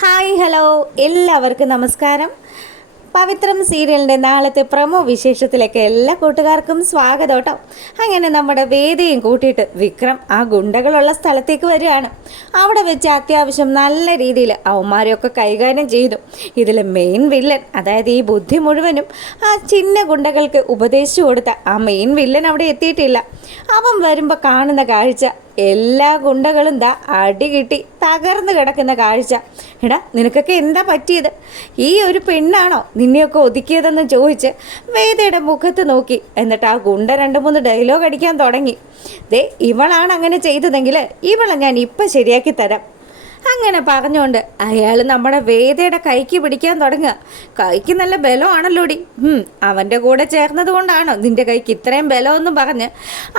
Hi hello എല്ലാവർക്കും നമസ്കാരം. പവിത്രം സീരിയലിൻ്റെ നാളത്തെ പ്രമോ വിശേഷത്തിലേക്ക് എല്ലാ കൂട്ടുകാർക്കും സ്വാഗതം കേട്ടോ. അങ്ങനെ നമ്മുടെ വേദയും കൂട്ടിയിട്ട് വിക്രം ആ ഗുണ്ടകളുള്ള സ്ഥലത്തേക്ക് വരികയാണ്. അവിടെ വെച്ച് അത്യാവശ്യം നല്ല രീതിയിൽ അവന്മാരെയൊക്കെ കൈകാര്യം ചെയ്തു. ഇതിൽ മെയിൻ വില്ലൻ, അതായത് ഈ ബുദ്ധി മുഴുവനും ആ ചിന്ന ഗുണ്ടകൾക്ക് ഉപദേശിച്ചു കൊടുത്ത ആ മെയിൻ വില്ലൻ അവിടെ എത്തിയിട്ടില്ല. അവൻ വരുമ്പോൾ കാണുന്ന കാഴ്ച എല്ലാ ഗുണ്ടകളും അടി കിട്ടി തകർന്നു കിടക്കുന്ന കാഴ്ച. എടാ, നിനക്കൊക്കെ എന്താ പറ്റിയത്? ഈ ഒരു പെണ്ണാണോ നിന്നെയൊക്കെ ഒതുക്കിയതെന്ന് ചോദിച്ച് വേദയുടെ മുഖത്ത് നോക്കി. എന്നിട്ട് ആ ഗുണ്ട 2-3 ഡയലോഗ് അടിക്കാൻ തുടങ്ങി. ഇവളാണ് അങ്ങനെ ചെയ്തതെങ്കിൽ ഇവളെ ഞാൻ ഇപ്പം ശരിയാക്കി തരാം. അങ്ങനെ പറഞ്ഞുകൊണ്ട് അയാൾ നമ്മുടെ വേദയുടെ കൈക്ക് പിടിക്കാൻ തുടങ്ങുക. കൈക്ക് നല്ല ബലമാണല്ലോടി, അവൻ്റെ കൂടെ ചേർന്നത് കൊണ്ടാണോ നിൻ്റെ കൈക്ക് ഇത്രയും ബലമെന്ന് പറഞ്ഞ്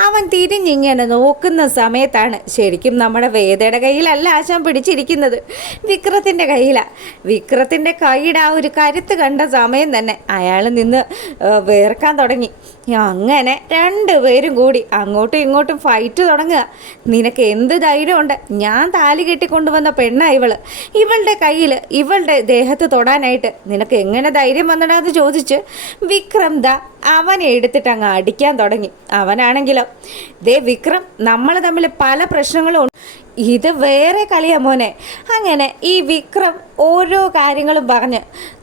അവൻ തിരിഞ്ഞിങ്ങനെ നോക്കുന്ന സമയത്താണ് ശരിക്കും നമ്മുടെ വേദയുടെ കയ്യിലല്ല ആശാൻ പിടിച്ചിരിക്കുന്നത്, വിക്രത്തിൻ്റെ കയ്യിലാണ്. വിക്രത്തിൻ്റെ കൈയുടെ ആ ഒരു കരുത്ത് കണ്ട സമയം തന്നെ അയാൾ നിന്ന് വേർക്കാൻ തുടങ്ങി. അങ്ങനെ 2 പേരും കൂടി അങ്ങോട്ടും ഇങ്ങോട്ടും ഫൈറ്റ് തുടങ്ങുക. നിനക്ക് എന്ത് ധൈര്യമുണ്ട്? ഞാൻ താലി കെട്ടിക്കൊണ്ടുവന്ന പെണ്ണ ഇവളുടെ കയ്യിൽ ഇവളുടെ ദേഹത്ത് തൊടാനായിട്ട് നിനക്ക് എങ്ങനെ ധൈര്യം വന്നടാന്ന് ചോദിച്ച് വിക്രം അവനെ എടുത്തിട്ട് അങ്ങ് അടിക്കാൻ തുടങ്ങി. അവനാണെങ്കിലോ വിക്രം, നമ്മൾ തമ്മിൽ പല പ്രശ്നങ്ങളും, ഇത് വേറെ കളിയാ മോനെ. അങ്ങനെ ഈ വിക്രം ഓരോ കാര്യങ്ങളും പറഞ്ഞ്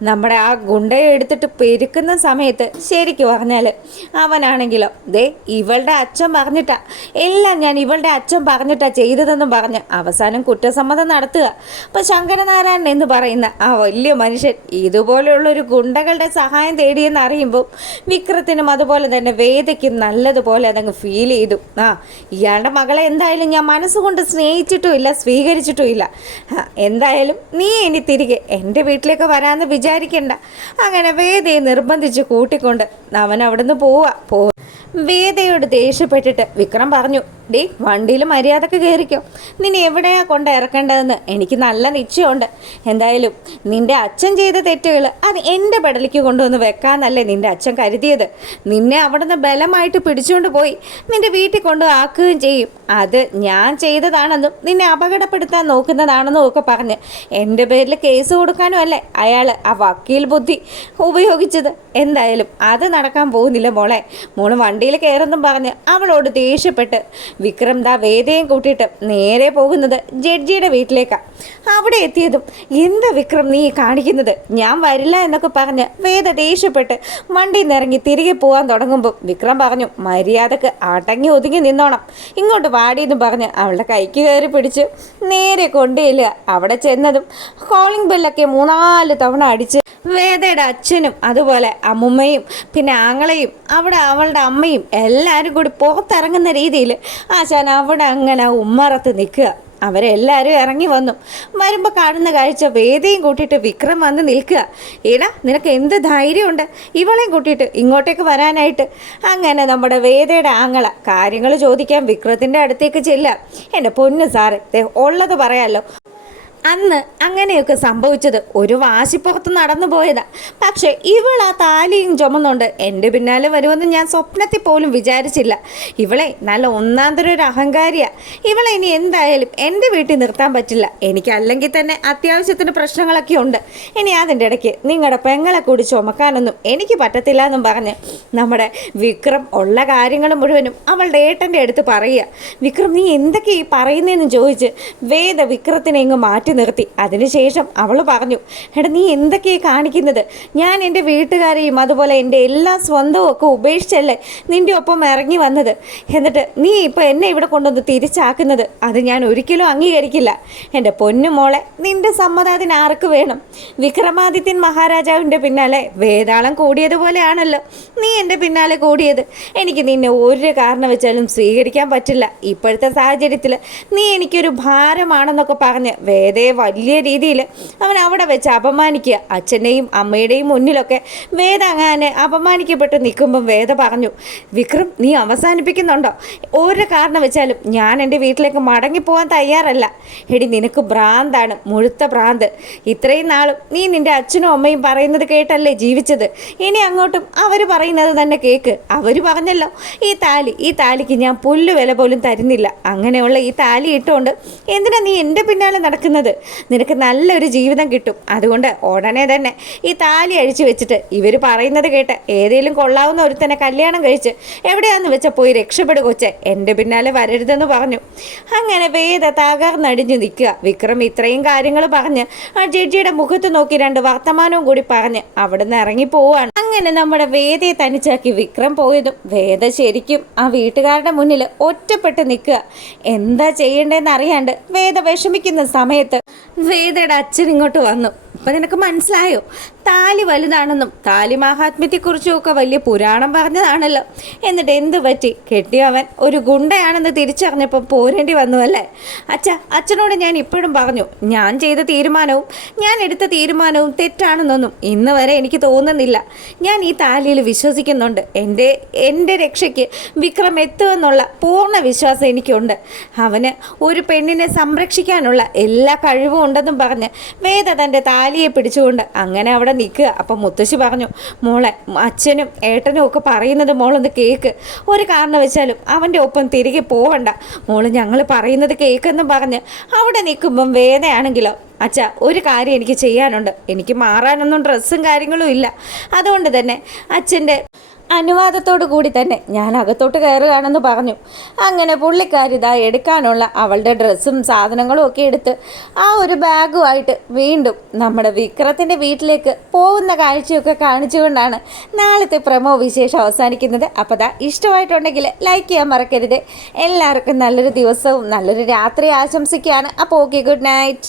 നമ്മുടെ ആ ഗുണ്ടയെ എടുത്തിട്ട് പെരുക്കുന്ന സമയത്ത് ശരിക്കും പറഞ്ഞാൽ അവനാണെങ്കിലോ ഇവളുടെ അച്ഛൻ പറഞ്ഞിട്ടാ എല്ലാം, ഞാൻ ഇവളുടെ അച്ഛൻ പറഞ്ഞിട്ടാ ചെയ്തതെന്നും പറഞ്ഞ് അവസാനം കുറ്റസമ്മതം നടത്തുക. അപ്പം ശങ്കരനാരായണൻ എന്ന് പറയുന്ന ആ വലിയ മനുഷ്യൻ ഇതുപോലെയുള്ളൊരു ഗുണ്ടകളുടെ സഹായം തേടിയെന്ന് അറിയുമ്പോൾ വിക്രത്തിനും അതുപോലെ തന്നെ വേദയ്ക്കും നല്ലതുപോലെ അതങ്ങ് ഫീൽ ചെയ്തു. ഇയാളുടെ മകളെ എന്തായാലും ഞാൻ മനസ്സുകൊണ്ട് സ്നേഹിച്ചിട്ടുമില്ല, സ്വീകരിച്ചിട്ടുമില്ല. എന്തായാലും നീ ഇനി തിരികെ എൻ്റെ വീട്ടിലേക്ക് വരാമെന്ന് വിചാരിക്കണ്ട. അങ്ങനെ വേദയെ നിർബന്ധിച്ച് കൂട്ടിക്കൊണ്ട് അവൻ അവിടുന്ന് പോവുക. വേദയോട് ദേഷ്യപ്പെട്ടിട്ട് വിക്രം പറഞ്ഞു, വണ്ടിയിൽ മര്യാദക്ക് കയറിക്കോ. നിന്നെ എവിടെയാണ് കൊണ്ട് ഇറക്കേണ്ടതെന്ന് എനിക്ക് നല്ല നിശ്ചയമുണ്ട്. എന്തായാലും നിൻ്റെ അച്ഛൻ ചെയ്ത തെറ്റുകൾ അത് എൻ്റെ പെടലിക്ക് കൊണ്ടുവന്ന് വെക്കാന്നല്ലേ നിൻ്റെ അച്ഛൻ കരുതിയത്. നിന്നെ അവിടുന്ന് ബലമായിട്ട് പിടിച്ചുകൊണ്ട് പോയി നിൻ്റെ വീട്ടിൽ കൊണ്ട് ആക്കുകയും ചെയ്യും. അത് ഞാൻ ചെയ്തതാണെന്നും നിന്നെ അപകടപ്പെടുത്താൻ നോക്കുന്നതാണെന്നും ഒക്കെ പറഞ്ഞ് എൻ്റെ പേരിൽ കേസ് കൊടുക്കാനും അല്ലേ അയാൾ ആ വക്കീൽ ബുദ്ധി ഉപയോഗിച്ചത്. എന്തായാലും അത് നടക്കാൻ പോകുന്നില്ല മോളെ. മോള് വണ്ടിയിൽ കയറുന്നും പറഞ്ഞ് അവളോട് ദേഷ്യപ്പെട്ട് വിക്രം വേദയും കൂട്ടിയിട്ട് നേരെ പോകുന്നത് ജഡ്ജിയുടെ വീട്ടിലേക്കാണ്. അവിടെ എത്തിയതും എന്താ വിക്രം നീ കാണിക്കുന്നത്, ഞാൻ വരില്ല എന്നൊക്കെ പറഞ്ഞ് വേദ ദേഷ്യപ്പെട്ട് വണ്ടിയിൽ നിന്ന് ഇറങ്ങി തിരികെ പോകാൻ തുടങ്ങുമ്പോൾ വിക്രം പറഞ്ഞു, മര്യാദക്ക് അടങ്ങി ഒതുങ്ങി നിന്നോണം, ഇങ്ങോട്ട് വാടിയെന്ന് പറഞ്ഞ് അവളുടെ കൈക്ക് കയറി പിടിച്ച് നേരെ കൊണ്ടുചെല്ലുക. അവിടെ ചെന്നതും കോളിംഗ് ബെല്ലൊക്കെ 3-4 തവണ അടിച്ച് വേദയുടെ അച്ഛനും അതുപോലെ അമ്മുമ്മയും പിന്നെ ആങ്ങളയും അവിടെ അവളുടെ അമ്മയും എല്ലാവരും കൂടി പുറത്തിറങ്ങുന്ന രീതിയിൽ ആശാൻ അവിടെ അങ്ങനെ ഉമ്മറത്ത് നിൽക്കുക. അവരെല്ലാവരും ഇറങ്ങി വരുമ്പോൾ കാണുന്ന കാഴ്ച വേദയും കൂട്ടിയിട്ട് വിക്രം വന്ന് നിൽക്കുക. നിനക്ക് എന്ത് ധൈര്യമുണ്ട് ഇവളെയും കൂട്ടിയിട്ട് ഇങ്ങോട്ടേക്ക് വരാനായിട്ട്? അങ്ങനെ നമ്മുടെ വേദയുടെ ആങ്ങള കാര്യങ്ങൾ ചോദിക്കാൻ വിക്രത്തിൻ്റെ അടുത്തേക്ക് ചെല്ലുക. എൻ്റെ പൊന്ന് സാറേ, ഉള്ളത് പറയാമല്ലോ, അന്ന് അങ്ങനെയൊക്കെ സംഭവിച്ചത് ഒരു വാശിപ്പുറത്ത് നടന്നു പോയതാ. പക്ഷേ ഇവൾ ആ താലിയും ചുമന്നുകൊണ്ട് എൻ്റെ പിന്നാലെ വരുമെന്ന് ഞാൻ സ്വപ്നത്തിൽ പോലും വിചാരിച്ചില്ല. ഇവളെ നല്ല ഒന്നാന്തരം ഒരു അഹങ്കാരിയാണ്. ഇവളെ ഇനി എന്തായാലും എൻ്റെ വീട്ടിൽ നിർത്താൻ പറ്റില്ല. എനിക്കല്ലെങ്കിൽ തന്നെ അത്യാവശ്യത്തിന് പ്രശ്നങ്ങളൊക്കെ ഉണ്ട്. ഇനി അതിൻ്റെ ഇടയ്ക്ക് നിങ്ങളുടെ പെങ്ങളെ കൂടി ചുമക്കാനൊന്നും എനിക്ക് പറ്റത്തില്ല എന്നും പറഞ്ഞ് നമ്മുടെ വിക്രം ഉള്ള കാര്യങ്ങൾ മുഴുവനും അവളുടെ ഏട്ടൻ്റെ അടുത്ത് പറയുക. വിക്രം, നീ എന്തൊക്കെ ഈ പറയുന്നതെന്ന് ചോദിച്ച് വേദ വിക്രത്തിനെ ഇങ്ങ് മാറ്റി നിർത്തി. അതിനുശേഷം അവൾ പറഞ്ഞു, നീ എന്തൊക്കെയാണ് കാണിക്കുന്നത്? ഞാൻ എൻ്റെ വീട്ടുകാരെയും അതുപോലെ എൻ്റെ എല്ലാ സ്വന്തവും ഒക്കെ ഉപേക്ഷിച്ചല്ലേ നിൻ്റെ ഒപ്പം ഇറങ്ങി വന്നത്. എന്നിട്ട് നീ ഇപ്പോൾ എന്നെ ഇവിടെ കൊണ്ടുവന്ന് തിരിച്ചാക്കുന്നത് അത് ഞാൻ ഒരിക്കലും അംഗീകരിക്കില്ല. എൻ്റെ പൊന്നു മോളെ, നിൻ്റെ സമ്മതത്തിന് ആർക്ക് വേണം? വിക്രമാദിത്യൻ മഹാരാജാവിൻ്റെ പിന്നാലെ വേതാളം കൂടിയതുപോലെയാണല്ലോ നീ എൻ്റെ പിന്നാലെ കൂടിയത്. എനിക്ക് നിന്നെ ഒരു കാരണം വെച്ചാലും സ്വീകരിക്കാൻ പറ്റില്ല. ഇപ്പോഴത്തെ സാഹചര്യത്തിൽ നീ എനിക്കൊരു ഭാരമാണെന്നൊക്കെ പറഞ്ഞ് വേദ വലിയ രീതിയിൽ അവൻ അവിടെ വെച്ച് അപമാനിക്കുക. അച്ഛൻ്റെയും അമ്മയുടെയും മുന്നിലൊക്കെ വേദ അങ്ങനെ അപമാനിക്കപ്പെട്ട് നിൽക്കുമ്പം വേദ പറഞ്ഞു, വിക്രം, നീ അവസാനിപ്പിക്കുന്നുണ്ടോ? ഒരു കാരണം വെച്ചാലും ഞാൻ എൻ്റെ വീട്ടിലേക്ക് മടങ്ങിപ്പോകാൻ തയ്യാറല്ല. നിനക്ക് ഭ്രാന്താണ്, മുഴുത്ത ഭ്രാന്ത്. ഇത്രയും നാളും നീ നിൻ്റെ അച്ഛനും അമ്മയും പറയുന്നത് കേട്ടല്ലേ ജീവിച്ചത്. ഇനി അങ്ങോട്ടും അവർ പറയുന്നത് തന്നെ കേൾക്ക്. അവർ പറഞ്ഞല്ലോ ഈ താലിക്ക് ഞാൻ പുല്ല് വില പോലും തരുന്നില്ല. അങ്ങനെയുള്ള ഈ താലി ഇട്ടുകൊണ്ട് എന്തിനാ നീ എൻ്റെ പിന്നാലെ നടക്കുന്നത്? നല്ലത്, നിനക്ക് നല്ലൊരു ജീവിതം കിട്ടും. അതുകൊണ്ട് ഉടനെ തന്നെ ഈ താലി അഴിച്ചു വെച്ചിട്ട് ഇവർ പറയുന്നത് കേട്ട് ഏതെങ്കിലും കൊള്ളാവുന്ന ഒരുത്തനെ കല്യാണം കഴിച്ച് എവിടെയാണെന്ന് വെച്ചാൽ പോയി രക്ഷപ്പെടുക കൊച്ചെ, എൻ്റെ പിന്നാലെ വരരുതെന്ന് പറഞ്ഞു. അങ്ങനെ വേദ തകർന്നടിഞ്ഞ് നിൽക്കുക. വിക്രം ഇത്രയും കാര്യങ്ങൾ പറഞ്ഞ് ആ ജഡ്ജിയുടെ മുഖത്ത് നോക്കി 2 വർത്തമാനവും കൂടി പറഞ്ഞ് അവിടെ നിന്ന് ഇറങ്ങി പോവാണ്. അങ്ങനെ നമ്മുടെ വേദയെ തനിച്ചാക്കി വിക്രം പോയതും വേദ ശരിക്കും ആ വീട്ടുകാരുടെ മുന്നിൽ ഒറ്റപ്പെട്ട് നിൽക്കുക. എന്താ ചെയ്യേണ്ടതെന്ന് അറിയാണ്ട് വേദ വിഷമിക്കുന്ന സമയത്ത് വേദയുടെ അച്ഛൻ ഇങ്ങോട്ട് വന്നു. ഇപ്പം നിനക്ക് മനസ്സിലായോ, താലി വലുതാണെന്നും താലി മാഹാത്മ്യത്തെക്കുറിച്ചും ഒക്കെ വലിയ പുരാണം പറഞ്ഞതാണല്ലോ. എന്നിട്ട് എന്ത് പറ്റി, കെട്ടിയവൻ ഒരു ഗുണ്ടയാണെന്ന് തിരിച്ചറിഞ്ഞപ്പോൾ പോരേണ്ടി വന്നു അല്ലേ? അച്ഛനോട് ഞാൻ ഇപ്പോഴും പറഞ്ഞു, ഞാൻ ചെയ്ത തീരുമാനവും ഞാൻ എടുത്ത തീരുമാനവും തെറ്റാണെന്നൊന്നും ഇന്ന് വരെ എനിക്ക് തോന്നുന്നില്ല. ഞാൻ ഈ താലിയിൽ വിശ്വസിക്കുന്നുണ്ട്. എൻ്റെ രക്ഷയ്ക്ക് വിക്രം എത്തുമെന്നുള്ള പൂർണ്ണ വിശ്വാസം എനിക്കുണ്ട്. അവന് ഒരു പെണ്ണിനെ സംരക്ഷിക്കാനുള്ള എല്ലാ കഴിവും ഉണ്ടെന്നും പറഞ്ഞ് വേദ തൻ്റെ താലിയെ പിടിച്ചുകൊണ്ട് അങ്ങനെ അവിടെ നിൽക്കുക. അപ്പം മുത്തശ്ശി പറഞ്ഞു, മോളെ അച്ഛനും ഏട്ടനും ഒക്കെ പറയുന്നത് മോളൊന്ന് കേൾക്ക്, ഒരു കാരണവശാലും അവൻ്റെ ഒപ്പം തിരികെ പോവണ്ട മോള്, ഞങ്ങൾ പറയുന്നത് കേൾക്കെന്നും പറഞ്ഞ് അവിടെ നിൽക്കുമ്പം വേദനയാണെങ്കിലോ, ഒരു കാര്യം എനിക്ക് ചെയ്യാനുണ്ട്, എനിക്ക് മാറാനൊന്നും ഡ്രസ്സും കാര്യങ്ങളും ഇല്ല, അതുകൊണ്ട് തന്നെ അച്ഛൻ്റെ അനുവാദത്തോടു കൂടി തന്നെ ഞാൻ അകത്തോട്ട് കയറുകയാണെന്ന് പറഞ്ഞു. അങ്ങനെ പുള്ളിക്കാരിതാ എടുക്കാനുള്ള അവളുടെ ഡ്രസ്സും സാധനങ്ങളും ഒക്കെ എടുത്ത് ആ ഒരു ബാഗുമായിട്ട് വീണ്ടും നമ്മുടെ വിക്രത്തിൻ്റെ വീട്ടിലേക്ക് പോകുന്ന കാഴ്ചയൊക്കെ കാണിച്ചുകൊണ്ടാണ് നാളത്തെ പ്രമോ വിശേഷം അവസാനിക്കുന്നത്. അപ്പോൾ ഇഷ്ടമായിട്ടുണ്ടെങ്കിൽ ലൈക്ക് ചെയ്യാൻ മറക്കരുത്. എല്ലാവർക്കും നല്ലൊരു ദിവസവും നല്ലൊരു രാത്രി ആശംസിക്കുകയാണ്. അപ്പോൾ ഓക്കെ, ഗുഡ് നൈറ്റ്.